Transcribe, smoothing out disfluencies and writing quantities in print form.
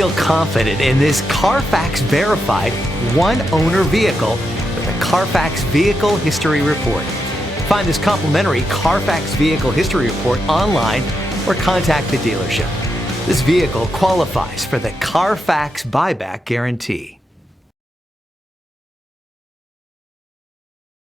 Feel confident in this Carfax verified one-owner vehicle with a Carfax Vehicle History Report. Find this complimentary Carfax Vehicle History Report online or contact the dealership. This vehicle qualifies for the Carfax Buyback Guarantee.